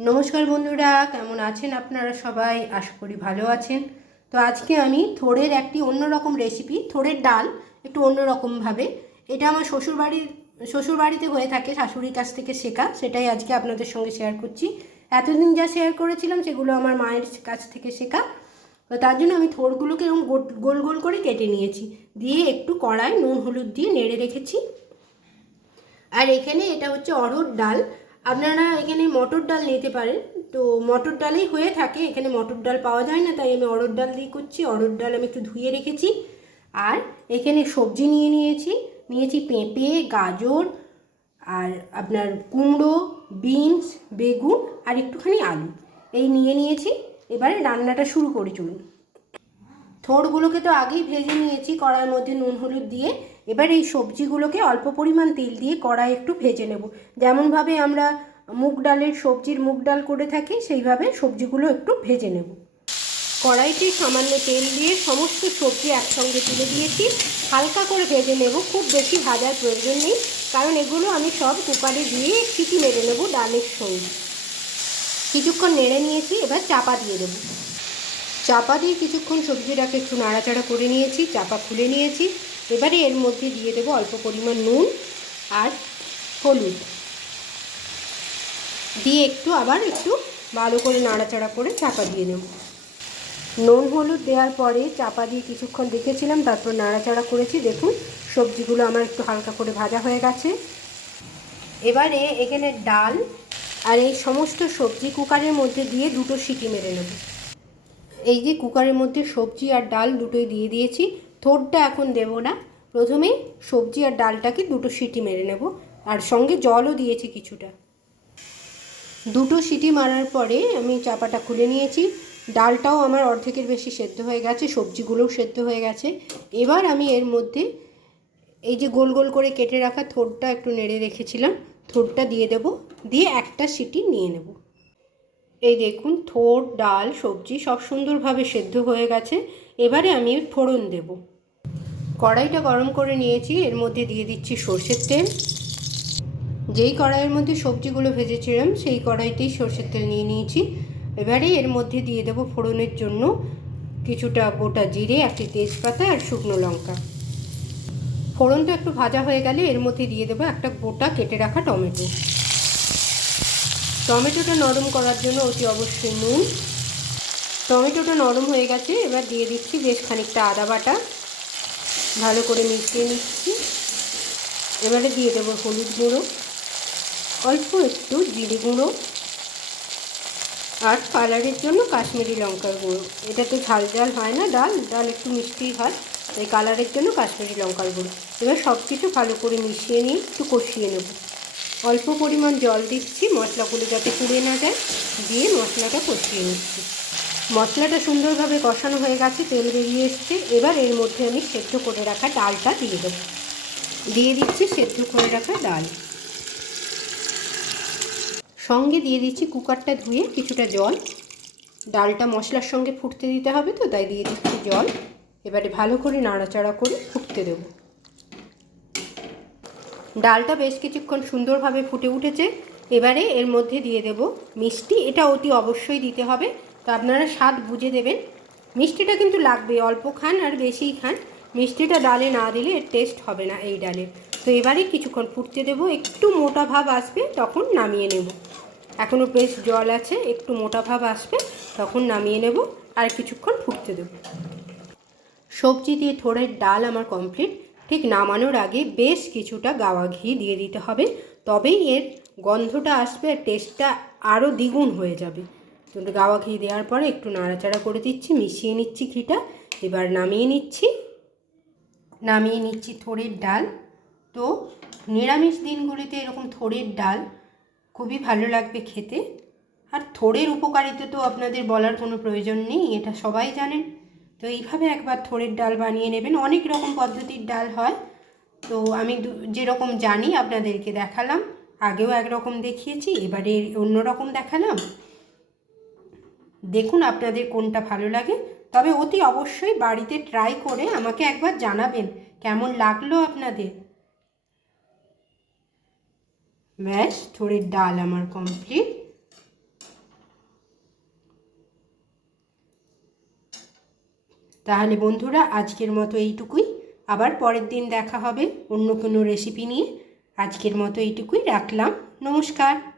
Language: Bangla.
নমস্কার বন্ধুরা, কেমন আছেন আপনারা সবাই? আশা করি ভালো আছেন। তো আজকে আমি থোড়ের একটি অন্যরকম রেসিপি থোড়ের ডাল একটু অন্যরকমভাবে। এটা আমার শ্বশুরবাড়ির, শ্বশুরবাড়িতে হয়ে থাকে, শাশুড়ির কাছ থেকে শেখা। সেটাই আজকে আপনাদের সঙ্গে শেয়ার করছি। এতদিন যা শেয়ার করেছিলাম, সেগুলো আমার মায়ের কাছ থেকে শেখা। তো তার জন্য আমি থোড়গুলোকে এরকম গোল- গোল করে কেটে নিয়েছি। দিয়ে একটু কড়াই, নুন, হলুদ দিয়ে নেড়ে রেখেছি। আর এখানে এটা হচ্ছে অড়হর ডাল। আপনারা এখানে মটর ডাল নিতে পারেন। তো মটর ডালেই হয়ে থাকে। এখানে মটর ডাল পাওয়া যায় না, তাই আমি অড়হর ডাল দিয়ে করছি। অড়হর ডাল আমি একটু ধুয়ে রেখেছি। আর এখানে সবজি নিয়ে নিয়েছি। নিয়েছি পেঁপে, গাজর, আর আপনার কুমড়ো, বিনস, বেগুন, আর একটুখানি আলু। এই নিয়ে নিয়েছি। এবারে রান্নাটা শুরু করে, চলুন। থোড়গুলোকে তো আগেই ভেজে নিয়েছি, কড়াইয়ের মধ্যে নুন, হলুদ দিয়ে। এবার এই সবজিগুলোকে অল্প পরিমাণ তেল দিয়ে কড়াই একটু ভেজে নেব। যেমনভাবে আমরা মুগ ডালের সবজির মুগ ডাল করে থাকি, সেইভাবে সবজিগুলো একটু ভেজে নেব। কড়াইতে সামান্য তেল দিয়ে সমস্ত সবজি একসঙ্গে তুলে দিয়েছি। হালকা করে ভেজে নেব, খুব বেশি ভাজার প্রয়োজন নেই, কারণ এগুলো আমি সব কুকারে দিয়ে সিটি মেরে নেব ডালের সঙ্গে। কিছুক্ষণ নেড়ে নিয়েছি, এবার চাপা দিয়ে দেবো। চাপা দিয়ে কিছুক্ষণ সবজিটাকে একটু নাড়াচাড়া করে নিয়েছি, চাপা খুলে নিয়েছি। এবারে এর মধ্যে দিয়ে দেবো অল্প পরিমাণ নুন আর হলুদ। দিয়ে একটু আবার একটু ভালো করে নাড়াচাড়া করে চাপা দিয়ে নেব। নুন হলুদ দেওয়ার পরে চাপা দিয়ে কিছুক্ষণ দেখেছিলাম তারপর নাড়াচাড়া করেছি। দেখুন, সবজিগুলো আমার একটু হালকা করে ভাজা হয়ে গেছে। এবারে এখানে ডাল আর এই সমস্ত সবজি কুকারের মধ্যে দিয়ে দুটো সিটি মেরে নেব। এই যে কুকারের মধ্যে সবজি আর ডাল দুটোই দিয়ে দিয়েছি থোড়টা এখন দেব না। প্রথমেই সবজি আর ডালটাকে দুটো সিটি মেরে নেব, আর সঙ্গে জলও দিয়েছি কিছুটা। দুটো সিটি মারার পরে আমি চাপাটা খুলে নিয়েছি। ডালটাও আমার অর্ধেকের বেশি সেদ্ধ হয়ে গেছে, সবজিগুলোও সেদ্ধ হয়ে গেছে। এবার আমি এর মধ্যে এই যে গোল গোল করে কেটে রাখা থোড়টা একটু নেড়ে রেখেছিলাম থোড়টা দিয়ে দেব, দিয়ে একটা সিটি নিয়ে নেব। এই দেখুন থোড় ডাল, সবজি সব সুন্দরভাবে সেদ্ধ হয়ে গেছে। এবারে আমি ফোড়ন দেব। কড়াইটা গরম করে নিয়েছি, এর মধ্যে দিয়ে দিচ্ছি সর্ষের তেল। যেই কড়াইয়ের মধ্যে সবজিগুলো ভেজেছিলাম, সেই কড়াইতেই সর্ষের তেল নিয়ে নিয়েছি। এবারে এর মধ্যে দিয়ে দেবো ফোড়নের জন্য কিছুটা গোটা জিরে, একটি তেজপাতা আর শুকনো লঙ্কা। ফোড়নটা একটু ভাজা হয়ে গেলে এর মধ্যে দিয়ে দেবো একটা গোটা কেটে রাখা টমেটো। টমেটোটা নরম করার জন্য অতি অবশ্যই নুন। টমেটোটা নরম হয়ে গেছে, এবার দিয়ে দিচ্ছি বেশ খানিকটা আদা বাটা। ভালো করে মিশিয়ে নিচ্ছি। এবারে দিয়ে দেবো হলুদ গুঁড়ো, অল্প একটু জিরে গুঁড়ো আর কালারের জন্য কাশ্মীরি লঙ্কার গুঁড়ো। এটা তো ঝাল ঝাল হয় না, ডাল ডাল একটু মিষ্টি হয় এই কালারের জন্য কাশ্মীরি লঙ্কার গুঁড়ো। এবার সব কিছু ভালো করে মিশিয়ে নিয়ে একটু কষিয়ে নেব। অল্প পরিমাণ জল দিচ্ছি, মশলাগুলো যাতে পুড়ে না যায়, দিয়ে মশলাটা কষিয়ে নিচ্ছি। মশলাটা সুন্দরভাবে কষানো হয়ে গেছে, তেল বেরিয়ে এসছে। এবার এর মধ্যে আমি সেদ্ধ করে রাখা ডালটা দিয়ে দেবো। দিয়ে দিচ্ছি সেদ্ধ করে রাখা ডাল। সঙ্গে দিয়ে দিচ্ছি কুকারটা ধুয়ে কিছুটা জল। ডালটা মশলার সঙ্গে ফুটতে দিতে হবে তো, তাই দিয়ে দিচ্ছি জল। এবারে ভালো করে নাড়াচাড়া করে ফুটতে দেব। ডালটা বেশ কিছুক্ষণ সুন্দরভাবে ফুটে উঠেছে। এবারে এর মধ্যে দিয়ে দেব মিষ্টি। এটা অতি অবশ্যই দিতে হবে। তো আপনারা স্বাদ বুঝে দেবেন। মিষ্টিটা কিন্তু লাগবে, অল্প খান আর বেশিই খান। মিষ্টিটা ডালে না দিলে এর টেস্ট হবে না এই ডালে। তো এবারে কিছুক্ষণ ফুটতে দেবো। একটু মোটা ভাব আসবে, তখন নামিয়ে নেব। এখনও বেশ জল আছে, একটু মোটা ভাব আসবে, তখন নামিয়ে নেব আর কিছুক্ষণ ফুটতে দেবো। সবজি দিয়ে থোড়ের ডাল আমার কমপ্লিট ঠিক নামানোর আগে বেশ কিছুটা গাওয়া ঘি দিয়ে দিতে হবে। তবেই এর গন্ধটা আসবে আর টেস্টটা আরও দ্বিগুণ হয়ে যাবে। তো গাওয়া ঘি দেওয়ার পরে একটু নাড়াচাড়া করে দিচ্ছি, মিশিয়ে নিচ্ছি ঘিটা। এবার নামিয়ে নিচ্ছি। নামিয়ে নিচ্ছি থোড়ের ডাল। তো নিরামিষ দিনগুলিতে এরকম থোড়ের ডাল খুবই ভালো লাগবে খেতে। আর থোড়ের উপকারিতা তো আপনাদের বলার কোনো প্রয়োজন নেই, এটা সবাই জানেন। তো এইভাবে একবার থোড়ের ডাল বানিয়ে নেবেন। অনেক রকম পদ্ধতির ডাল হয়। তো আমি যেরকম জানি আপনাদেরকে দেখালাম, আগেও একরকম দেখিয়েছি, এবারে অন্য রকম দেখালাম। দেখুন আপনাদের কোনটা ভালো লাগে। তবে অতি অবশ্যই বাড়িতে ট্রাই করে আমাকে একবার জানাবেন, কেমন লাগল আপনাদের? ব্যাস, থোড়ের ডাল আমার কমপ্লিট। তাহলে বন্ধুরা, আজকের মতো এইটুকুই। আবার পরের দিন দেখা হবে অন্য কোনো রেসিপি নিয়ে। আজকের মতো এইটুকুই রাখলাম। নমস্কার।